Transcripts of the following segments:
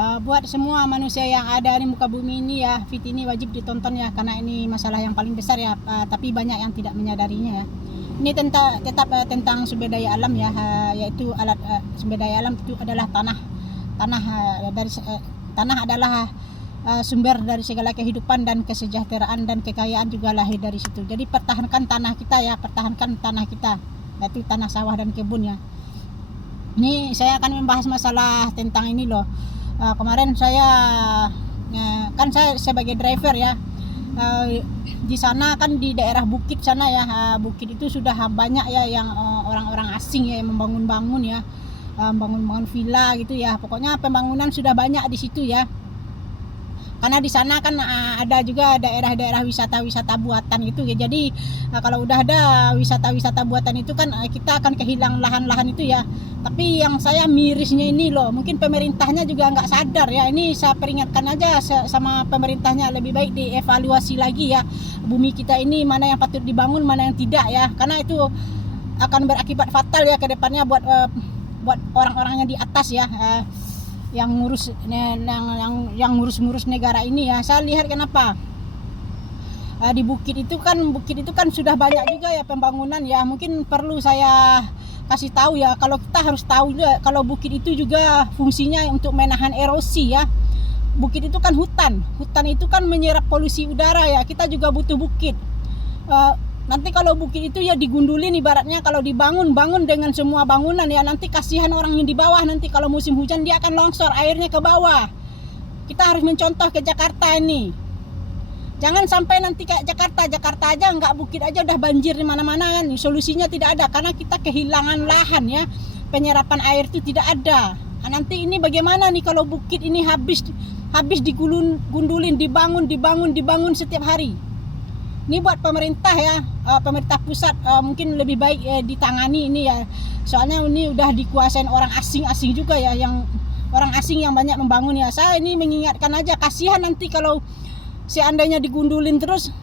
Buat semua manusia yang ada di muka bumi ini ya, Fit ini wajib ditonton ya, karena ini masalah yang paling besar ya, tapi banyak yang tidak menyadarinya ya. Ini tentang sumber daya alam ya, yaitu sumber daya alam itu adalah tanah adalah sumber dari segala kehidupan dan kesejahteraan dan kekayaan juga lahir dari situ. Jadi pertahankan tanah kita ya, yaitu tanah sawah dan kebun ya. Ini saya akan membahas masalah tentang ini loh. Kemarin saya sebagai driver ya, di sana kan di daerah Bukit sana ya, Bukit itu sudah banyak ya yang orang-orang asing ya yang membangun ya, bangun villa gitu ya. Pokoknya pembangunan sudah banyak di situ ya. Karena di sana kan ada juga daerah-daerah wisata buatan gitu ya. Jadi kalau udah ada wisata buatan itu kan kita akan kehilangan lahan-lahan itu ya. Tapi yang saya mirisnya ini loh, mungkin pemerintahnya juga nggak sadar ya. Ini saya peringatkan aja sama pemerintahnya, lebih baik dievaluasi lagi ya. Bumi kita ini mana yang patut dibangun, mana yang tidak ya. Karena itu akan berakibat fatal ya ke depannya buat orang-orang yang di atas ya. Yang ngurus negara ini ya. Saya lihat kenapa di Bukit itu kan sudah banyak juga ya pembangunan ya. Mungkin perlu saya kasih tahu ya, kalau kita harus tahu juga kalau Bukit itu juga fungsinya untuk menahan erosi ya. Bukit itu kan hutan itu kan menyerap polusi udara ya. Kita juga butuh bukit. Nanti kalau bukit itu ya digundulin, ibaratnya kalau bangun dengan semua bangunan ya, nanti kasihan orang yang di bawah. Nanti kalau musim hujan dia akan longsor, airnya ke bawah. Kita harus mencontoh ke Jakarta ini. Jangan sampai nanti kayak Jakarta aja nggak, bukit aja udah banjir di mana-mana kan. Solusinya tidak ada karena kita kehilangan lahan ya. Penyerapan air itu tidak ada. Nanti ini bagaimana nih kalau bukit ini habis digundulin, dibangun setiap hari. Ini buat pemerintah ya, pemerintah pusat mungkin lebih baik ditangani ini ya. Soalnya ini udah dikuasain orang asing juga ya, yang orang asing yang banyak membangun ya. Saya ini mengingatkan aja, kasihan nanti kalau seandainya digundulin terus.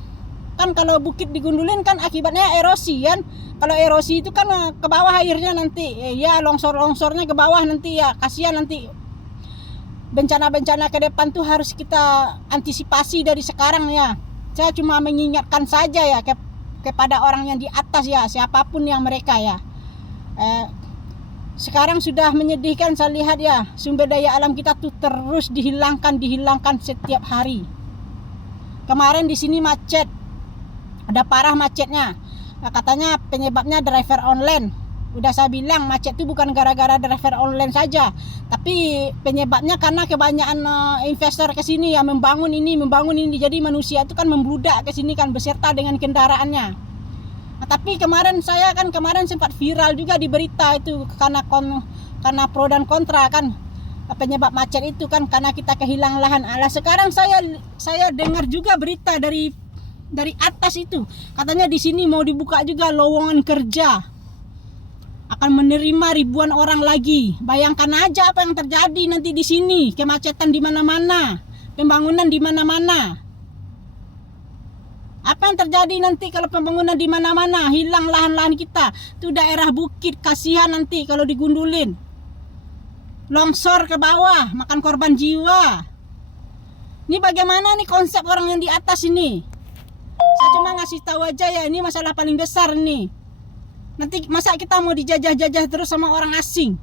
Kan kalau bukit digundulin kan akibatnya erosi kan. Kalau erosi itu kan ke bawah airnya nanti. Ya longsor-longsornya ke bawah nanti ya. Kasihan nanti. Bencana-bencana ke depan tuh harus kita antisipasi dari sekarang ya. Saya cuma mengingatkan saja ya kepada orang yang di atas ya, siapapun yang mereka ya. Sekarang sudah menyedihkan saya lihat ya, sumber daya alam kita tuh terus dihilangkan setiap hari. Kemarin di sini macet, ada parah macetnya. Katanya penyebabnya driver online. Udah saya bilang macet itu bukan gara-gara driver online saja, tapi penyebabnya karena kebanyakan investor ke sini ya, membangun ini. Jadi manusia itu kan membludak ke sini kan beserta dengan kendaraannya. Tapi kemarin sempat viral juga di berita itu karena pro dan kontra kan. Penyebab macet itu kan karena kita kehilangan lahan. Sekarang saya dengar juga berita dari atas itu. Katanya di sini mau dibuka juga lowongan kerja. Akan menerima ribuan orang lagi. Bayangkan aja apa yang terjadi nanti di sini. Kemacetan di mana-mana, pembangunan di mana-mana. Apa yang terjadi nanti kalau pembangunan di mana-mana, hilang lahan-lahan kita. Itu daerah bukit, kasihan nanti kalau digundulin. Longsor ke bawah, makan korban jiwa. Ini bagaimana nih konsep orang yang di atas ini? Saya cuma ngasih tahu aja ya, ini masalah paling besar nih. Nanti masa kita mau dijajah-jajah terus sama orang asing?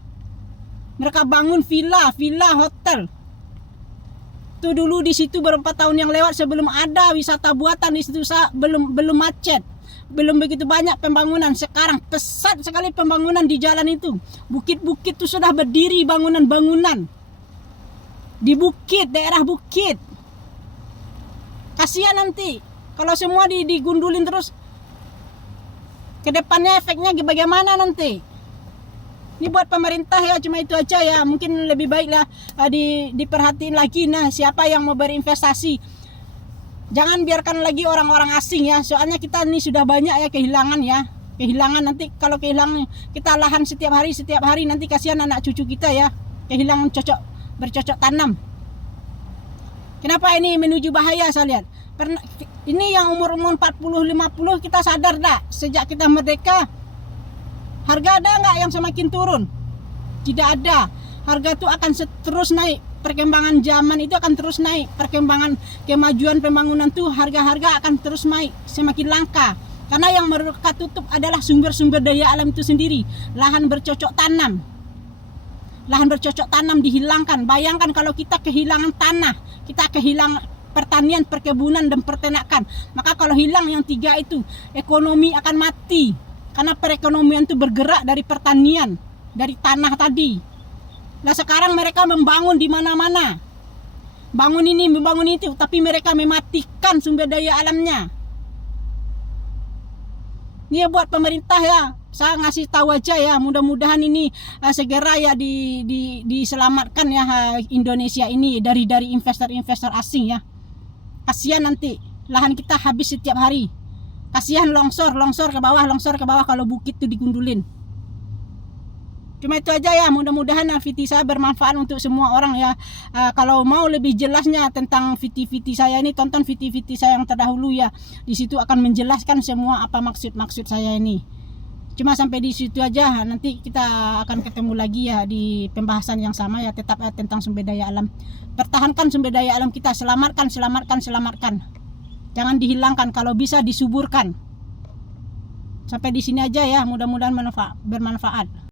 Mereka bangun villa, hotel. Tuh dulu di situ beberapa tahun yang lewat sebelum ada wisata buatan di situ belum macet, belum begitu banyak pembangunan. Sekarang pesat sekali pembangunan di jalan itu. Bukit-bukit tuh sudah berdiri bangunan-bangunan. Di bukit, daerah bukit. Kasihan nanti kalau semua digundulin terus. Kedepannya efeknya bagaimana nanti? Ini buat pemerintah ya, cuma itu aja ya. Mungkin lebih baiklah diperhatiin lagi nah siapa yang mau berinvestasi. Jangan biarkan lagi orang-orang asing ya. Soalnya kita ini sudah banyak ya kehilangan ya. Kehilangan nanti kalau kehilangan kita lahan setiap hari nanti kasihan anak cucu kita ya. Kehilangan bercocok tanam. Kenapa ini menuju bahaya saya lihat? Ini yang umur 40-50 kita sadar dah sejak kita merdeka harga ada nggak yang semakin turun? Tidak ada. Harga itu akan terus naik. perkembangan zaman itu akan terus naik, perkembangan kemajuan pembangunan tuh harga-harga akan terus naik, semakin langka. Karena yang mereka tutup adalah sumber-sumber daya alam itu sendiri. Lahan bercocok tanam. Lahan bercocok tanam dihilangkan. Bayangkan kalau kita kehilangan tanah, kita kehilangan pertanian, perkebunan, dan peternakan. Maka kalau hilang yang tiga itu, ekonomi akan mati. Karena perekonomian itu bergerak dari pertanian, dari tanah tadi. Nah sekarang mereka membangun di mana-mana. Bangun ini, membangun itu, tapi mereka mematikan sumber daya alamnya. Ini buat pemerintah ya, saya ngasih tahu aja ya, mudah-mudahan ini segera ya diselamatkan ya Indonesia ini dari investor-investor asing ya. Kasihan nanti lahan kita habis setiap hari. Kasihan longsor ke bawah kalau bukit itu digundulin. Cuma itu aja ya, mudah-mudahan VT saya bermanfaat untuk semua orang ya. Kalau mau lebih jelasnya tentang VT saya ini, tonton VT saya yang terdahulu ya. Di situ akan menjelaskan semua apa maksud saya ini. Cuma sampai di situ aja, nanti kita akan ketemu lagi ya di pembahasan yang sama ya, tetap tentang sumber daya alam. Pertahankan sumber daya alam kita, selamatkan. Jangan dihilangkan, kalau bisa disuburkan. Sampai di sini aja ya, mudah-mudahan bermanfaat.